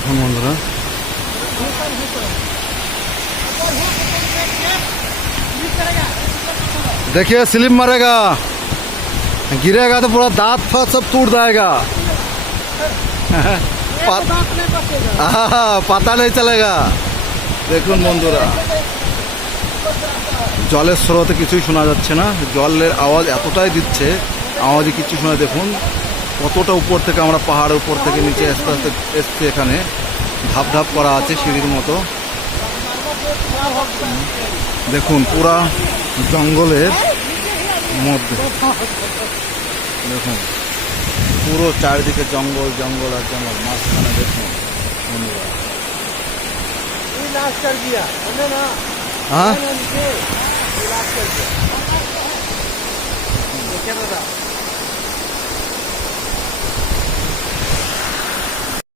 দেখুন বন্ধুরা, देखिए स्लिप मारेगा, गिरेगा तो पूरा दांत फात सब टूट जाएगा। पता नहीं चलेगा। দেখুন বন্ধুরা, জলের স্রোতে কিছুই শোনা যাচ্ছে না, জলের আওয়াজ এতটাই দিচ্ছে, আওয়াজে কিছু শোনা। দেখুন কতটা উপর থেকে আমরা পাহাড়ের উপর থেকে নিচে আস্তে আস্তে এসছি। এখানে ধাপ ধাপ করা আছে সিঁড়ির মতো। দেখুন পুরা জঙ্গলের মধ্যে, দেখুন পুরো চারিদিকে জঙ্গল জঙ্গল আর জঙ্গল, মাঝখানে দেখুন বন্ধুরা। হ্যাঁ